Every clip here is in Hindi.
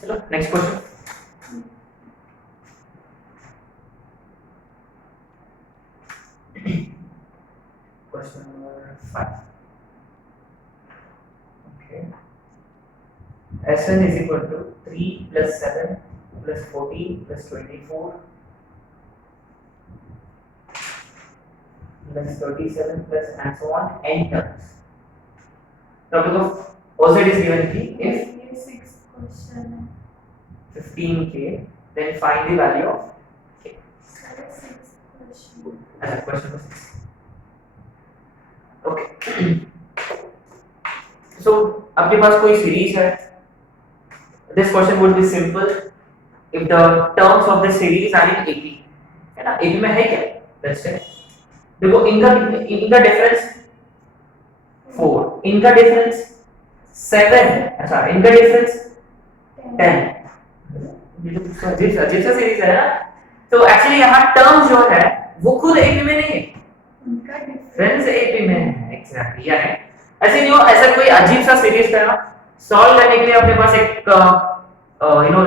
चलो next question. Question number 5। Okay, Sn is equal to 3 plus 7 plus 14 plus 24 plus 37 plus and so on n terms. Now because opposite is given ki if ये 6 क्वेश्चन है 15k then find the value of k. सारे 6 question Question was 6. Okay. So आपके पास कोई सीरीज है. This question would be simple if the terms of the series are in AP. है ना, AP में है क्या? Let's say देखो इनका डिफरेंस 4, इनका डिफरेंस 7, अच्छा इनका डिफरेंस 10. ये तो अजीब सा सीरीज है ना. तो एक्चुअली यहाँ टर्म जो है वो खुद AP में नहीं है, उनका डिफरेंस AP में है. एग्जैक्टली यानी ऐसे नहीं हो, ऐसा कोई अजीब सा सीरीज का सॉल्व करने के लिए अपने पास एक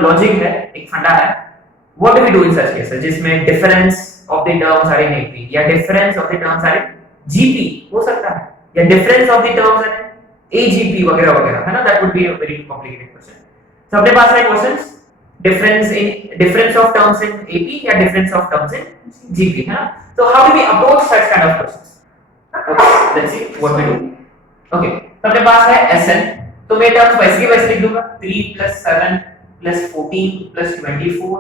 लॉजिक है, एक फंडा है. What do we do in such cases जिसमें difference of the terms are in AP या difference of the terms are in GP हो सकता है, या difference of the terms are in AGP वगैरह वगैरह, है ना. That would be a very complicated question. तो अपने पास है questions difference of terms in AP या difference of terms in GP, है ना. So how do we approach such kind of questions? Okay, let's see what we do. Okay, तो अपने पास है Sn, तो मैं टर्म्स वैसे लिख दूंगा 3 plus 7 plus 14 plus 24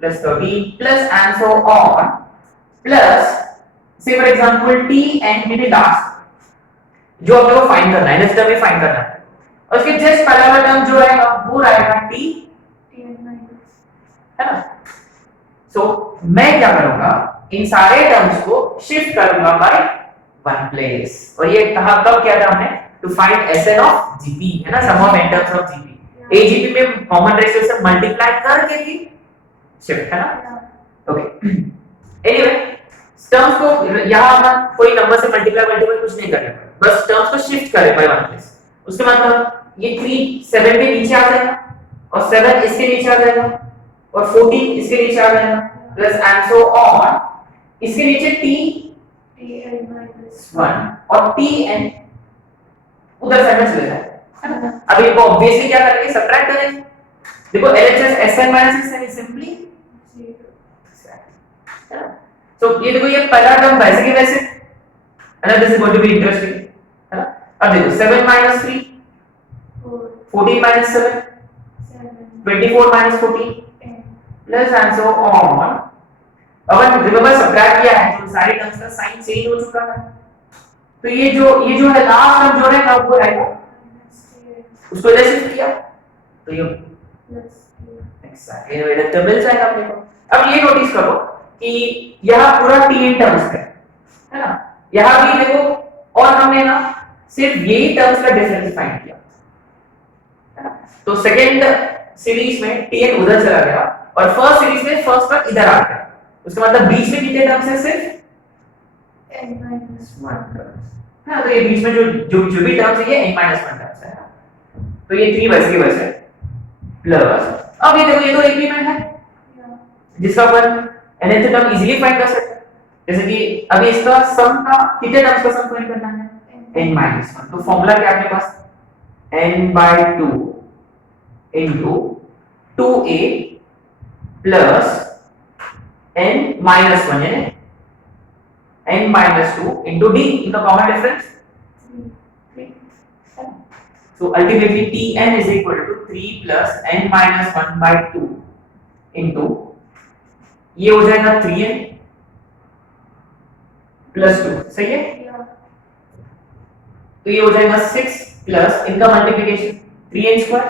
plus 13 plus and so on plus say for example Tn in the last जो अपने को फाइंड करना है, नेक्स्ट टर्म में फाइंड करना है, और उसके जस्ट पहला वाला टर्म जो रहेगा वो रहेगा T, है ना. सो मैं क्या करूंगा, इन सारे टर्म्स को शिफ्ट करूंगा बाय वन प्लेस. और ये कहां कब किया था हमने, to find Sn of GP, है ना, sum of n terms of GP. AGP में कॉमन रेशियो से मल्टीप्लाई करके भी शिफ्ट, है ना. ओके, एनीवे टर्म्स को यहां हम कोई नंबर से मल्टीप्लाई कुछ नहीं करेंगे, बस टर्म्स को शिफ्ट करें बाय वन प्लेस. उसके मतलब ये 3 7 के नीचे आ जाएगा और 7 इसके नीचे आ जाएगा और 14 इसके नीचे आ जाएगा प्लस एंड सो ऑन. इसके नीचे Tn-1 और Tn उधर साइड में चले जाए. अब इनको ऑब्वियसली क्या करेंगे, सब्ट्रैक्ट करेंगे. देखो LHS Sn - Sn is simply 0. सो ये देखो ये पहला टर्म वैसे के वैसे, है ना. This is going to be interesting, है ना. अब देखो 7 - 3 14 - 7 24 - 14 प्लस एंड सो ऑन. अब रिमेंबर सब्ट्रैक्ट किया है तो सारे टर्म्स का साइन चेंज हो चुका है. तो ये जो है लास्ट टर्म जो रहेगा वो रहेगा, उसको इधर शिफ्ट किया तो ये एग्जैक्टली इधर टर्म मिल जाएगा अपने को. अब ये नोटिस करो कि यहां पूरा Tn टर्म्स है ना. यहां भी देखो, और हमने ना सिर्फ यही टर्म्स का डिफरेंस फाइंड किया, है ना. तो सेकंड सीरीज में Tn उधर चला गया और फर्स्ट सीरीज में फर्स्ट टर्म इधर आ गया. उसका मतलब बीच में कितने टर्म्स है, सिर्फ n-1 टर्म्स. हां, तो ये बीच में जो भी टर्म्स है ये n-1 टर्म्स है. तो ये 3 वैसे की वैसे प्लस. अब ये देखो ये तो AP में है जिसका अपन nth टर्म इजीली फाइंड कर सकते हैं. जैसे कि अभी इसका सम का कितने टर्म्स का सम फाइंड करना है, n-1. तो फॉर्मूला क्या है अपने पास, n/2 into 2a plus n-1 यानी n-2 into d, इनका common difference 3. So ultimately Tn is equal to 3 plus n-1/2 into ये हो जाएगा 3n plus 2, सही है. तो ये हो जाएगा 6 प्लस इनका multiplication 3n²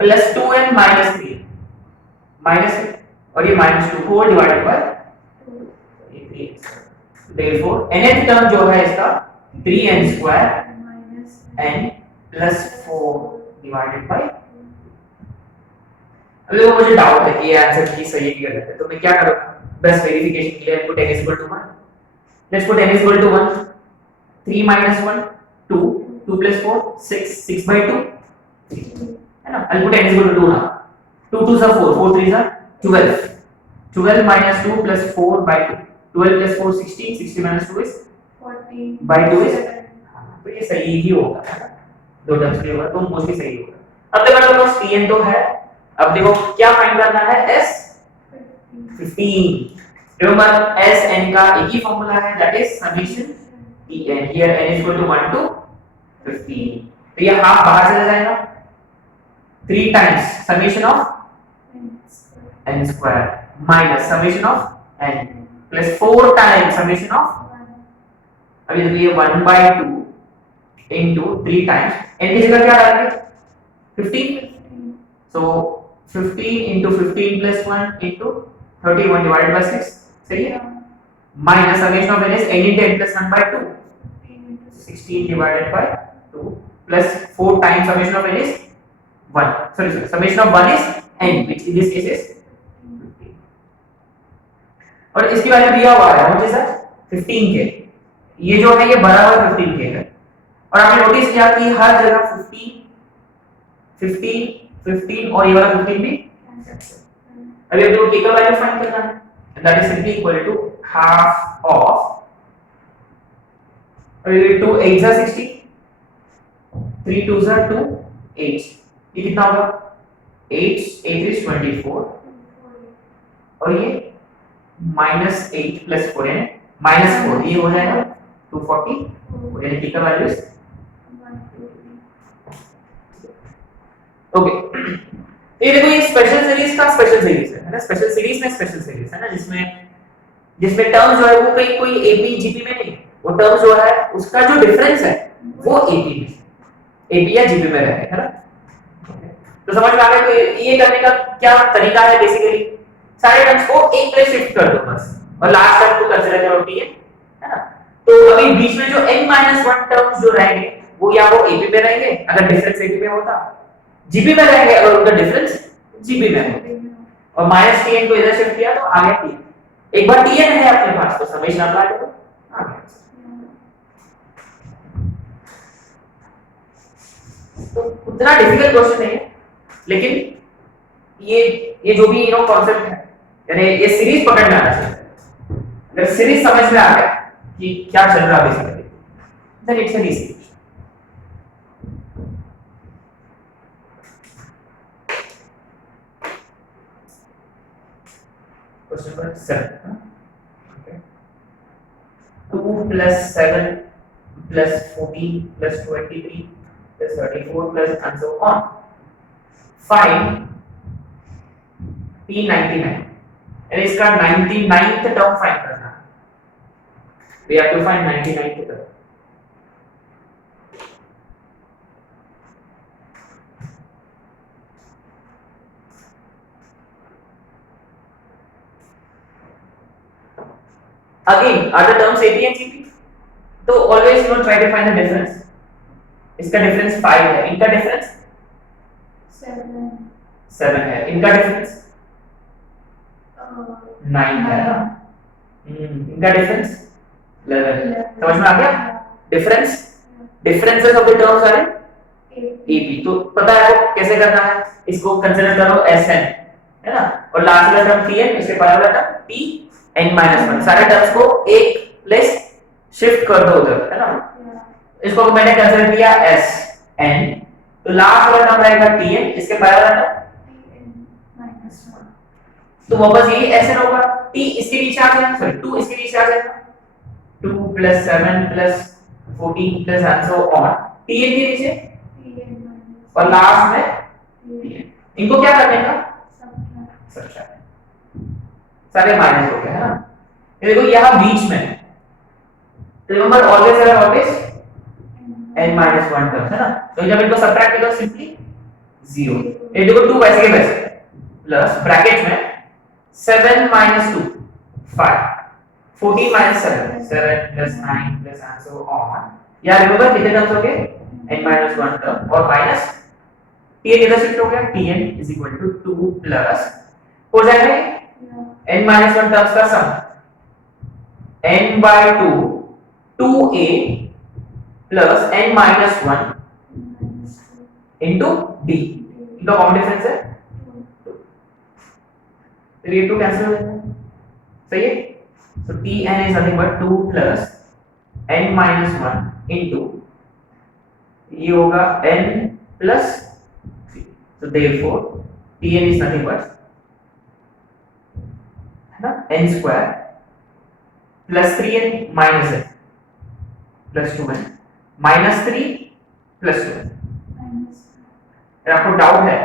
plus 2n minus 3 minus 3 और ये -2 whole divided by 3n². therefore nth term जो है इसका 3n² n plus 4 divided by. अब देखो मुझे डाउट है कि ये आंसर की सही है कि गलत है, तो मैं क्या करूंगा, बस वेरिफिकेशन के लिए put n is equal to 1. Let's put n is equal to 1. 3 - 1 2 2 plus 4 6 6/2 3. है ना. I'll put n is equal to 2 now. 2 2s are 4, 4 3s are 12. 12 minus 2 plus 4 by 2. 12 plus 4 16, 60 minus 2 is 40 by 2 is, 7. तो ये सही ही होगा, है ना. दो टर्म्स के होगा तो मोस्टली सही होगा. अब देखो मेरे पास tn तो है. अब देखो क्या फाइंड करना है. s 15. रिमेंबर s n का एक ही फार्मूला है, that is summation tn. Here n is equal to 1 to 15. तो ये हाफ बाहर चला जाएगा. 3 times summation of n square minus summation of n plus 4 times summation of, अभी देखिए ये 1 by 2 into 3 times n की जगह क्या डालेंगे 15. so 15 into 15 plus 1 into 31 divided by 6, सही है. minus summation of n is n into n plus 1 by 2, 16 divided by 2 plus 4 times summation of n is 1. sorry summation of 1 is n, which in this case is 15. और इसकी वैल्यू दिया हुआ है व्हाट इज दैट 15 के. ये जो है ये बराबर 15 के है. और आपने नोटिस किया कि हर जगह 15 15 15 और ये वाला 15 भी. अभी अपने को k का वैल्यू फाइंड करना है, that is simply equal to half of, अभी 2 8 are 60, 3 2s are 2 8. ये कितना होगा 8 8 is 24 और ये -8 plus 4 है -4, ये हो जाएगा 240 और यानी k का वैल्यू इज ओके. ये देखो ये स्पेशल सीरीज का स्पेशल सीरीज है ना. स्पेशल सीरीज में स्पेशल सीरीज है ना, जिसमें टर्म जो है वो कहीं कोई एपी जीपी में नहीं, वो टर्म जो है उसका जो डिफरेंस है वो एपी में, एपी या जीपी में रहता है ना. तो समझ में आ गया. तो ये करने का क्या तरीका है, बेसिकली सारे टर्म्स को एक प्लेस शिफ्ट कर दो बस और लास्ट टर्म को कंसीडर करो t है ना. तो अभी बीच में जो n-1 टर्म्स जो रहेंगे वो या वो एपी में रहेंगे अगर डिफरेंस एपी में होता, जीपी में रहेंगे अगर उनका डिफरेंस जीपी में होता, और -tn को इधर शिफ्ट किया तो आ गया tn. एक बार tn है अपने पास तो समेशन अप्लाई करो, आ गया. तो उतना डिफिकल्ट क्वेश्चन नहीं है, लेकिन ये जो भी कांसेप्ट है, यानी ये सीरीज पकड़ में आना चाहिए. अगर सीरीज समझ में आ गया कि क्या चल रहा है basically, then it's an easy. Question number 7. Okay. 2 plus 7 plus 14 plus 23 plus 34 plus and so on. Find P99 and इसका 99th टर्म फाइंड करना है. We have to find 99th term. Again, are the terms AP and GP? तो always try to find the difference. इसका डिफरेंस 5 है, इनका डिफरेंस 7 है, इनका डिफरेंस 9 है ना. इनका डिफरेंस 11. समझ में आ गया. Differences of the terms are AP. तो पता है आपको कैसे करना है, इसको कंसीडर करो SN है ना, और लास्ट वाला टर्म TN, इसके पहला वाला टर्म Tn-1. सारे टर्म्स को एक प्लेस शिफ्ट कर दो उधर, है ना. इसको मैंने कंसीडर किया SN, तो लास्ट वाला टर्म रहेगा Tn, इसके पहला वाला टर्म Tn-1, तो वापस ये SN होगा. T इसके नीचे आ जाएगा, सॉरी 2 इसके नीचे आ जाएगा, 2 plus 7 plus 14 plus and so on. Tn के नीचे और लास्ट में Tn. इनको क्या करने का सबट्रैक्ट. सारे माइनस हो गए है ना. ये देखो यहाँ बीच में रिमेंबर ऑलवेज n-1 टर्म है ना, तो जब इनको सबट्रैक्ट करो सिंपली 0. ये देखो 2 वैसे के वैसे प्लस ब्रैकेट में 7 - 2 5, 14 - 7 7 plus 9 plus and so on. यहाँ रिमेंबर कितने टर्म्स हो गए n-1 टर्म और माइनस tn इधर शिफ्ट हो गया. tn is equal to 2 plus हो जाएगा n-1 टर्म्स का सम n/2 2a plus n-1 into d. इनका कॉमन डिफरेंस है 2 तो ये 2 कैंसिल हो जाएगा, सही है। so tn is nothing but 2 plus n minus 1 into ये होगा n plus 3, so therefore tn is nothing but है ना n square plus 3n minus n plus 2n minus 3 plus 2n। minus अगर आपको डाउट है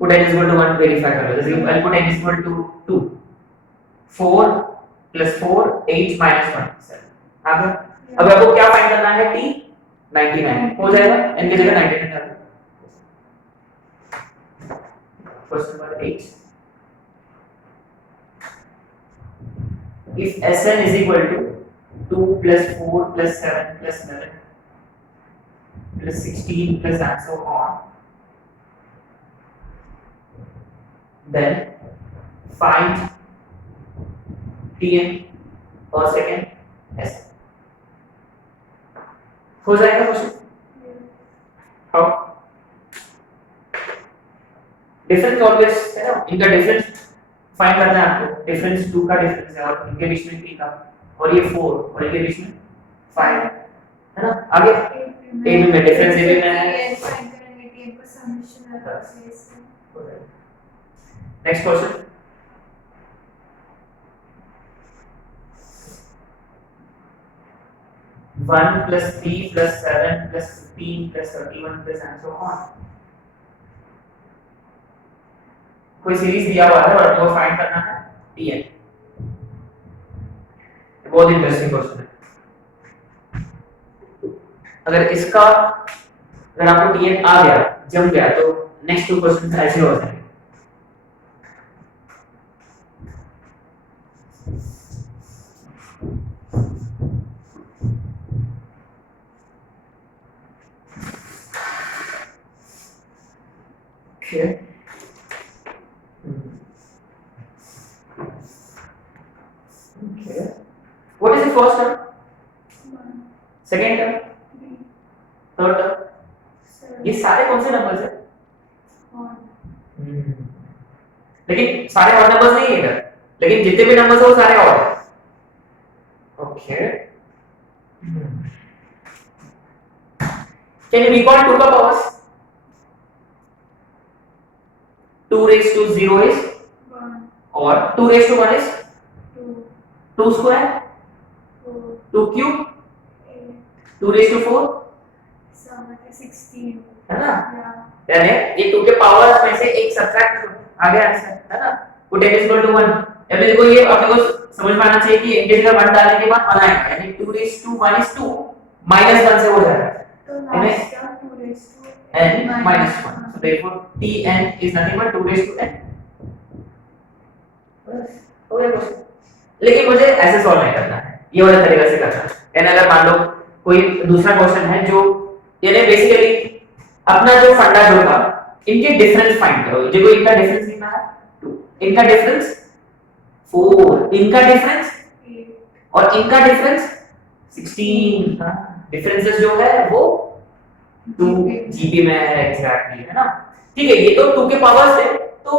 put n is equal to 1 verify कर लो, जैसे कि I'll put n is equal to 2 4 plus 4 8 minus 1 7 आ गया। अब आपको क्या फाइंड करना है t 99 हो जाएगा, n की जगह 99 डाल दो। Question number 8 if Sn is equal to 2 plus 4 plus 7 plus 11 plus 16 plus and so on, then find Tn per second Sn। हो जाएगा क्वेश्चन। हाउ डिफरेंस ऑलवेज है ना, इनका डिफरेंस फाइंड करना है आपको। डिफरेंस 2 का डिफरेंस है और इनके बीच में 3 का, और ये 4 और इनके बीच में 5 है ना। आगे ए बी में डिफरेंस ए बी में है, फाइंड करेंगे टीएन को समेशन अलग से इससे। Next question 1 plus 3 plus 7 plus 15 plus 31 plus and so on। कोई सीरीज दिया हुआ है और वो फाइंड करना है tn। बहुत इंटरेस्टिंग क्वेश्चन है। अगर इसका अगर आपको tn आ गया जम गया तो नेक्स्ट 2 क्वेश्चन ऐसे हो जाएंगे। Okay. Okay. What is the first term? 1 Second term? 3 Third term? 7 ये सारे कौन से नंबर्स हैं? 1 लेकिन सारे ऑड नंबर्स नहीं है इधर, लेकिन जितने भी नंबर्स हैं वो सारे ऑड हैं। ओके। Can you recall 2 का पावर्स? 2 raised to 0 is 1 और 2 raised to 1 is 2 2 square 4 2 cube 8 2 raised to 4 16 है ना। या यानी ये 2 के पावर्स में से एक सब्ट्रैक्ट करो, आ गया आंसर है ना। Put n equal to 1। अब देखो ये अपने को समझ में आना चाहिए कि n की जगह 1 डालने के बाद 1 आएगा, यानी 2 raised to 1 is 2 minus 1 से हो जाएगा तो लास्ट का 2 raised to n minus 1, so therefore tn is nothing but 2 raised to n। बस हो गया क्वेश्चन। लेकिन मुझे ऐसे सॉल्व नहीं करना है, ये वाले तरीके से करना है। यानी अगर मान लो कोई दूसरा क्वेश्चन है जो यानी बेसिकली अपना जो फंडा जो था इनके डिफरेंस फाइंड करो। देखो इनका डिफरेंस कितना है 2, इनका डिफरेंस 4, इनका डिफरेंस 8 और इनका डिफरेंस 16। हां डिफरेंसेस जो है वो 2 जीबी में है एग्जैक्टली, है ना। ठीक है, ये तो 2 के पावर्स है तो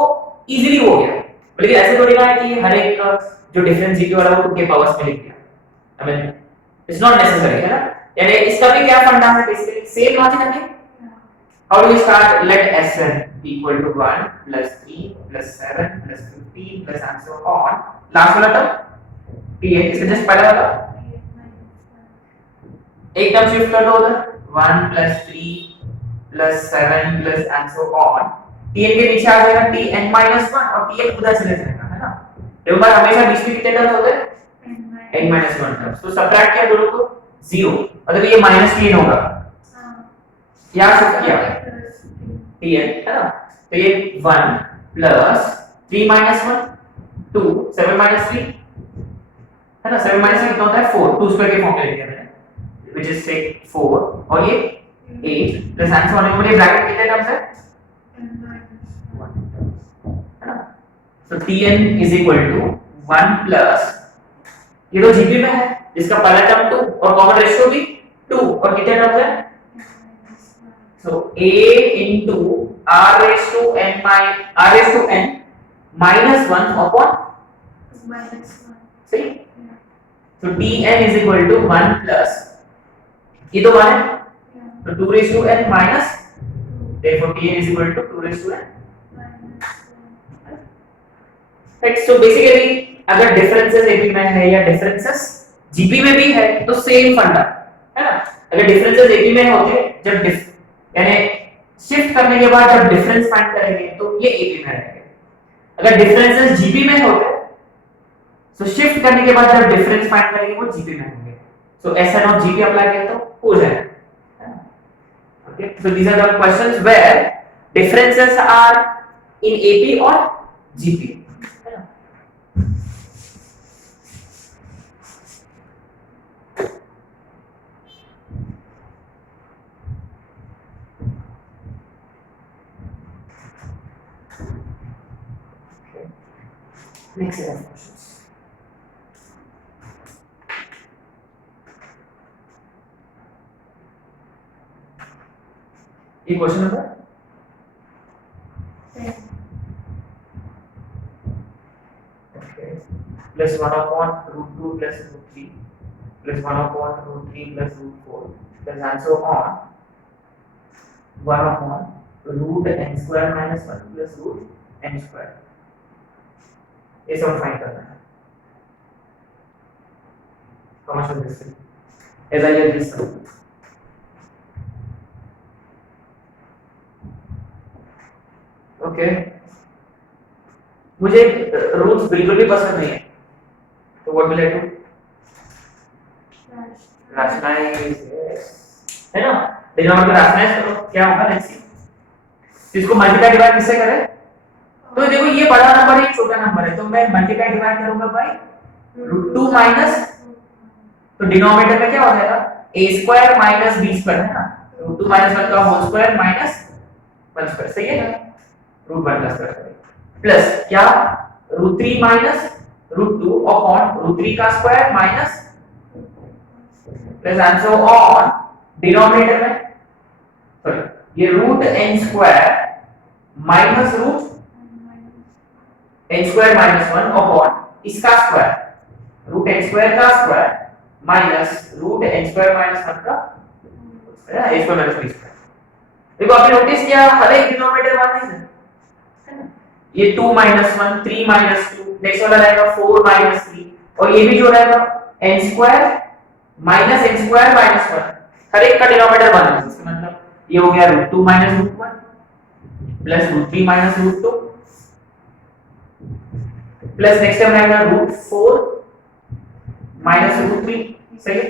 इजीली हो गया, लेकिन ऐसे थोड़ी ना है कि हर एक का जो डिफरेंस जीबी वाला वो 2 के पावर्स में लिख दिया। I mean it's not necessary, है ना। यानी इसका भी क्या फंडा है बेसिकली सेम लॉजिक है। How do we start? Let Sn equal to 1 plus 3 plus 7 plus 15 plus and so on। Last वाला टर्म tn, इसका जस्ट पहला वाला एक टर्म शिफ्ट कर दो उधर 1 plus 3 plus 7 plus and so on। tn के नीचे आ जाएगा tn minus 1 और tn उधर चले जाएगा, है ना। रिमेंबर हमेशा बीच में कितने टर्म होते हैं? n minus 1 terms. तो सबट्रैक्ट किया दोनों को 0, मतलब ये माइनस tn होगा। यहाँ शिफ्ट किया tn, है ना। तो ये 1 plus 3 minus 1 2 7 minus 3 है ना। 7 minus 3 कितना होता है 4, 2 स्क्वायर के फॉर्म में लिख दिया मैंने, which is say 4 और ये 8 प्लस आंसर होने में ये ब्रैकेट कितने टर्म्स है? है ना। तो tn is equal to 1 plus ये तो जीबी में है जिसका पहला टर्म 2 और कॉमन रेशियो भी 2 और कितने टर्म्स है? So a into r raised to n minus 1 upon -1. see. Yeah. So tn is equal to 1 plus ये तो 1 है, Yeah. तो 2 raised to n minus, 2 therefore tn is equal to 2 raised to n. -1. Right, so basically अगर डिफरेंसेस एपी में है या डिफरेंसेस जीपी में भी है तो सेम फंडा है ना। अगर डिफरेंसेस एपी में होते जब यानी शिफ्ट करने के बाद जब डिफरेंस फाइंड करेंगे तो ये एपी में रहेंगे। अगर डिफरेंसेस जीपी में होते तो शिफ्ट करने के बाद जब डिफरेंस फाइंड करेंगे वो जीपी में होंगे। So SN of GP apply किया तो हो जाएगा। Okay, so these are the questions where differences are in AP और GP. Next set of questions. ये क्वेश्चन नंबर 10. okay plus 1 upon root 2 plus root 3 plus 1 upon root 3 plus root 4 plus and so on 1 upon root n square minus 1 plus root n square। ये सब फाइंड करना है। How much will this be? As I get this sum. Okay. मुझे रूट्स बिल्कुल भी पसंद नहीं है, तो what will I do? Rationalize, है ना? डिनोमिनेटर rationalize करो, क्या होगा लेट्स सी। इसको मल्टीप्लाई डिवाइड किससे करें? तो देखो ये बड़ा नंबर है, छोटा नंबर है, तो मैं मल्टीप्लाई डिवाइड करूंगा बाय √2 माइनस, तो डिनोमिनेटर में क्या हो जाएगा a square minus b square है ना, √2 माइनस 1 का होल स्क्वायर माइनस 1 स्क्वायर, सही है, √1 प्लस कर प्लस क्या √3 माइनस √2 अपॉन √3 का square minus plus and so on denominator में सॉरी ये √n square minus √n square minus 1 upon इसका स्क्वायर √n स्क्वायर का square minus √n square minus 1 का a square minus b square. देखो आपने नोटिस किया हर एक डिनोमिनेटर 1 है ना, ये 2 माइनस 1 3 माइनस 2 नेक्स्ट वाला रहेगा 4 माइनस 3 और ये भी जो रहेगा n square minus n square minus 1 हर एक का डिनोमिनेटर 1 है। इसका मतलब ये हो गया √2 minus √1 plus √3 minus √2 plus next time आएगा √4 माइनस √3, सही है।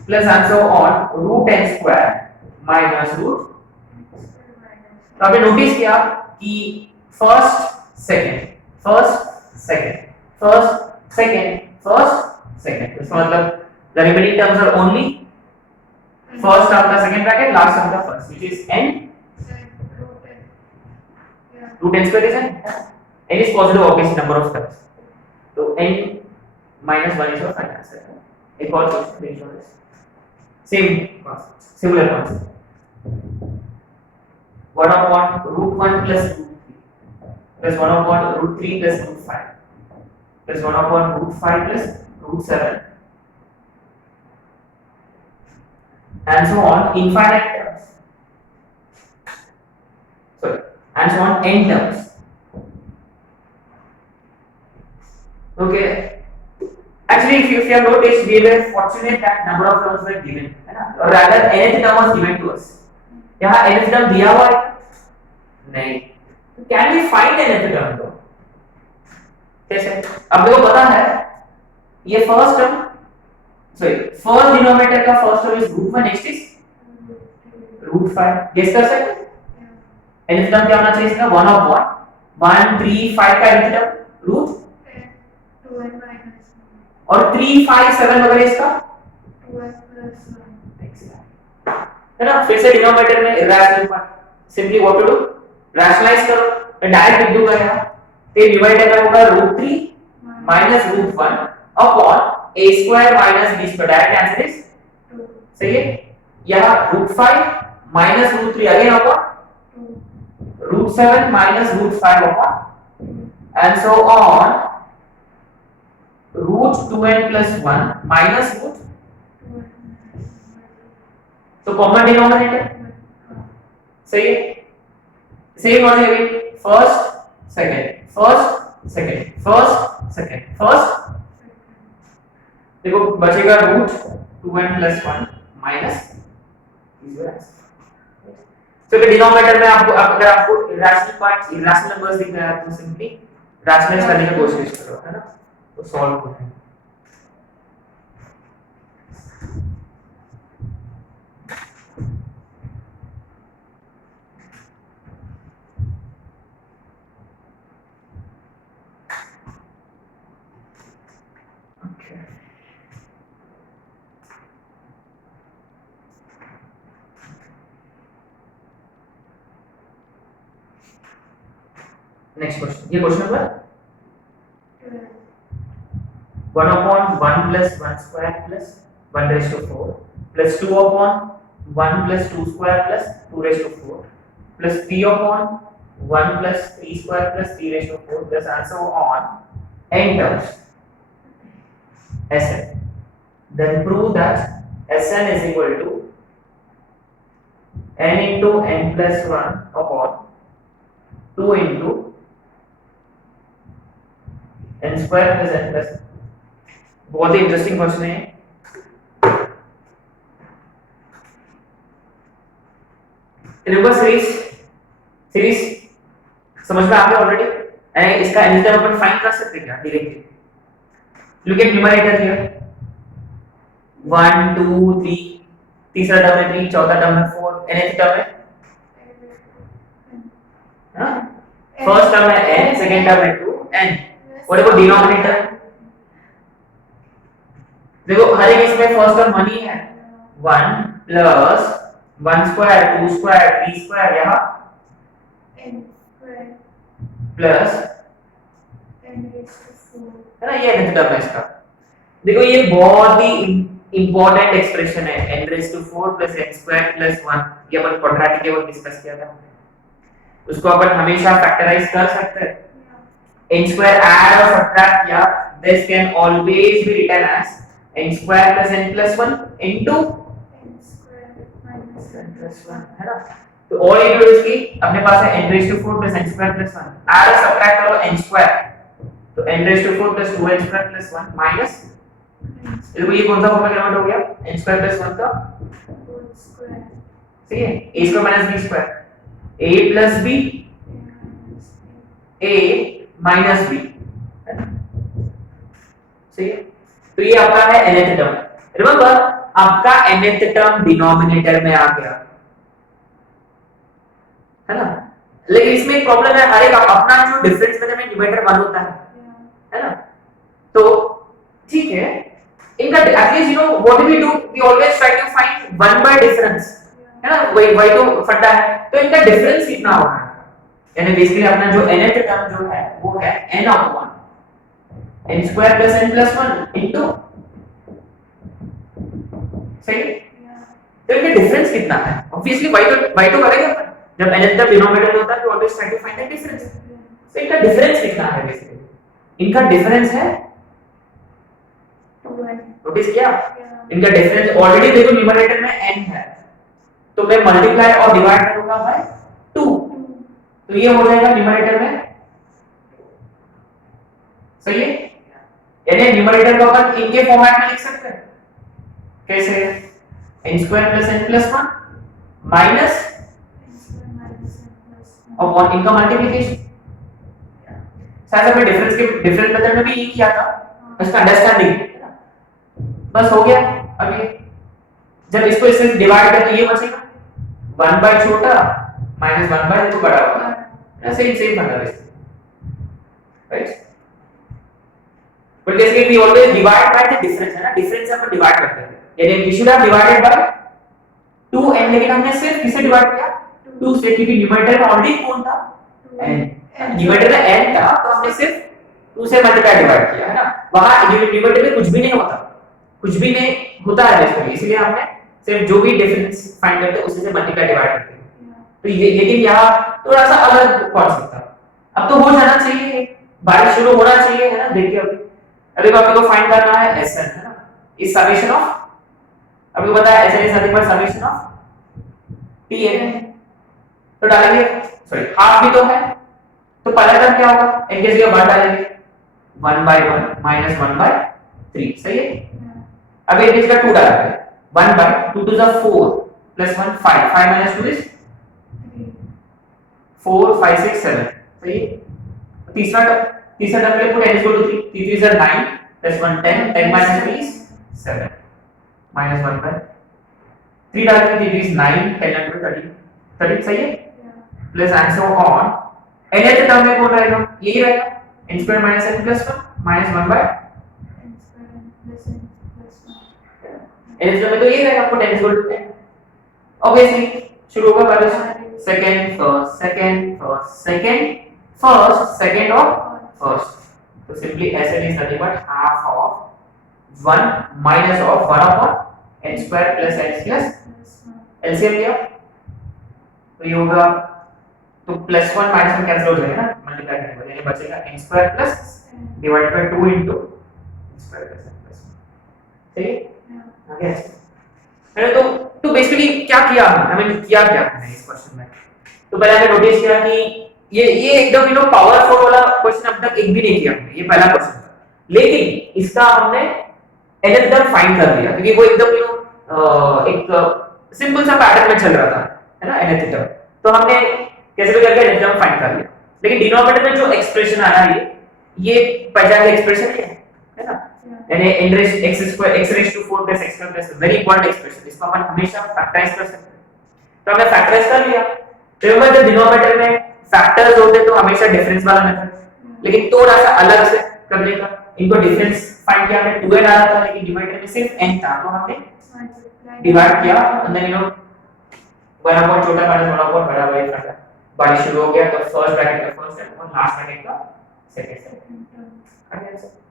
Plus and so on √n square minus √। तो आपने नोटिस किया कि first second first second first second first second, इसका मतलब the remaining terms are only first term का सेकंड ब्रैकेट लास्ट टर्म का first which is n √n square is n is positive obvious number of terms, so n minus 1 is your final answer। एक और क्वेश्चन देखो, same similar concept 1 upon √1 plus √3 plus 1 upon √3 plus √5 plus 1 upon √5 plus √7 and so on infinite terms, sorry, and so on n terms। Okay, actually if you have noticed we were fortunate that number of terms were given है ना, or rather nth term was given to us। यहाँ nth term दिया हुआ है नहीं, can we find nth term तो कैसे? अब देखो पता है ये first term sorry first denominator का first term is √1 next is √5, guess कर सकते हैं nth टर्म क्या होना चाहिए इसका 1 upon 1 3 5 का nth टर्म रूट और 3 5 7 वगैरह इसका 12 है ना। फिर से डिनोमिनेटर में irrational part simply what to do rationalize करो, मैं डायरेक्ट लिख दूंगा यहाँ, ये डिवाइड अगर होगा √3 minus √1 upon a square minus b square, direct answer is 2. सही है। यहाँ √5 minus √3 again upon 2. √7 minus √5 upon and so on √2n plus 1 minus root, so common denominator, सही है। सेम और again first second first second first second first, देखो बचेगा √2n plus 1 माइनस, तो डिनोमिनेटर में आपको अगर आपको इरेशनल पार्ट इरेशनल नंबर्स दिख रहा है तो सिंपली रैशनलाइज करने की कोशिश करो, है ना, तो सॉल्व करो। नेक्स्ट क्वेश्चन, ये क्वेश्चन number 1 upon 1 plus 1 square plus 1 raised to 4 plus 2 upon 1 plus 2 square plus 2 raised to 4 plus 3 upon 1 plus 3 square plus 3 raised to 4 plus and so on n terms Sn. Then prove that Sn is equal to n into n plus 1 upon 2 into n square plus n plus, बहुत ही इंटरेस्टिंग क्वेश्चन है। देखो सीरीज समझ में आ गया ऑलरेडी, इसका एंसर अपन फाइंड कर सकते हैं क्या directly. Look at numerator here 1 2 3, तीसरा टर्म है 3, चौथा टर्म है 4, nth टर्म है फर्स्ट टर्म है n, सेकंड टर्म है 2 n, और देखो डिनोमिनेटर देखो हर एक इसमें फर्स्ट टर्म 1 ही है, 1 प्लस 1 स्क्वायर 2 स्क्वायर 3 स्क्वायर, यहाँ n square plus n raised to 4. है ना, ये nth टर्म है इसका। देखो ये बहुत ही इंपॉर्टेंट एक्सप्रेशन है, n raised to 4 plus n square plus 1, ये अपन क्वाड्रेटिक के वक्त डिस्कस किया था, उसको अपन हमेशा फैक्टराइज कर सकते हैं। n स्क्वायर ऐड और सब्ट्रैक्ट या this can always be written as n square plus n plus 1 into n square minus n plus 1, है ना। तो और ये जो इसकी अपने पास है n raised to 4 plus n square plus 1, add और सब्ट्रैक्ट करो n square, तो n raised to 4 plus 2n square plus 1 minus, देखो ये कौन सा फॉर्मूला कन्वर्ट हो गया n square plus 1 का whole square सही है, a square minus b square, a plus b a minus b, है ना, सही है। तो ये आपका है nth टर्म, रिमेंबर आपका nth टर्म डिनोमिनेटर में आ गया, है ना। लेकिन इसमें एक प्रॉब्लम है, हर एक अपना जो डिफरेंस में न्यूमरेटर 1 होता है ना। तो ठीक है, इनका at least you know what we do, we always try to find 1 by difference, है ना, वही तो फंडा है। तो इनका डिफरेंस कितना होगा, यानी बेसिकली अपना जो nth टर्म जो है वो है n upon n square plus n plus 1 into, सही है। तो इनका डिफरेंस कितना है, ऑब्वियसली y तो करेंगे अपन, जब nth टर्म डिनोमिनेटर में होता है तो always try to find the difference. तो इनका डिफरेंस कितना है, बेसिकली इनका डिफरेंस है 2n. नोटिस किया, इनका डिफरेंस ऑलरेडी देखो न्यूमरेटर में n है, तो मैं मल्टीप्लाई और डिवाइड करूंगा बाय 2, तो ये हो जाएगा न्यूमरेटर में, सही है। यानी न्यूमरेटर को अपन इनके फॉर्मेट में लिख सकते हैं, कैसे, n square plus n plus 1 minus upon इनका मल्टीप्लिकेशन। शायद हमने डिफरेंस मेथड में भी ये किया था, इसका अंडरस्टैंडिंग बस हो गया। अब ये जब इसको इससे डिवाइड करें तो ये बचेगा 1 बाय छोटा माइनस 1 बाय तो बड़ा होगा, सेम बना है, right. But basically we always divide by the difference, है ना, डिफरेंस अपन डिवाइड करते हैं, यानी we should have divided by 2n, लेकिन हमने सिर्फ किसे डिवाइड किया 2 से, क्योंकि न्यूमरेटर में ऑलरेडी कौन था n, न्यूमरेटर में n था, तो हमने सिर्फ तो उसे मल्टीप्लाई डिवाइड किया है ना। वहां न्यूमरेटर में कुछ भी नहीं होता, कुछ भी नहीं होता है बेसिकली, इसलिए हमने सिर्फ जो भी डिफरेंस फाइंड करते हैं उसी से मल्टीप्लाई डिवाइड करते हैं। तो ये लेकिन यहाँ थोड़ा सा अलग कॉन्सेप्ट था। अब तो हो जाना चाहिए, बारिश शुरू होना चाहिए है ना। देखिए अभी आपको फाइंड करना है एसएन है ना, इस समेशन ऑफ, अभी बताया SN is nothing but summation of TN. तो डालेंगे, सॉरी हाफ भी तो है, तो पहला टर्म क्या होगा, एन की जगह 1 डालेंगे, 1/1 माइनस 1/3 सही है। अब एक की जगह 2 डालेंगे, 1/2 to the 4 plus 1 5, 5 minus 2 is 4 5 6 7 सही है। तीसरा टर्म के लिए put n is equal to 3, 3 3 is 9 plus 1 10, 10 minus 3 is 7 minus 1/3 डालेंगे, 3 is 9, 10 and 2 30 30 सही है। Plus and so on, nth term में कौन रहेगा, यही रहेगा n square minus n plus 1 minus 1 by nth term में तो यही रहेगा, पुट n is equal to 10 obviously. शुरू होगा पहले second first second first second first second और फर्स्ट, तो simply SN is nothing but half of 1 minus of 1 upon n square plus n plus LCM लिया तो ये होगा, तो प्लस 1 माइनस 1 कैंसिल हो जाएगा ना, मल्टीप्लाई करने पर यानी बचेगा n square plus divided by 2 into n square plus n plus, ठीक है आगे। मैंने तो बेसिकली क्या किया, आई मीन किया क्या है इस क्वेश्चन में, तो पहले हमने नोटिस किया कि ये एकदम पावरफुल वाला क्वेश्चन अब तक एक भी नहीं किया हमने, ये पहला क्वेश्चन था, लेकिन इसका हमने nth टर्म फाइंड कर लिया क्योंकि वो एकदम एक सिंपल सा पैटर्न में चल रहा था है ना nth टर्म, तो हमने कैसे भी करके nth टर्म फाइंड कर लिया। लेकिन डिनोमिनेटर में जो एक्सप्रेशन आ रहा है ये पहचान एक्सप्रेशन है ना, यानी n raised x square x raised to 4 plus x square plus very important expression, इसको अपन हमेशा फैक्टराइज कर सकते हैं, तो हमने फैक्टराइज कर लिया। रिमेंबर जब डिनोमिनेटर में फैक्टर्स होते तो हमेशा डिफरेंस वाला मेथड, लेकिन थोड़ा सा अलग से करने का, इनको डिफरेंस फाइंड किया हमने 2n आ रहा था लेकिन डिनोमिनेटर में सिर्फ n था तो हमने डिवाइड किया, अंदर 1 अपॉन छोटा माइनस 1 अपॉन बड़ा बाई फैक्टर, बारिश शुरू हो गया तो फर्स्ट ब्रैकेट का फर्स्ट टर्म और लास्ट ब्रैकेट का सेकंड टर्म।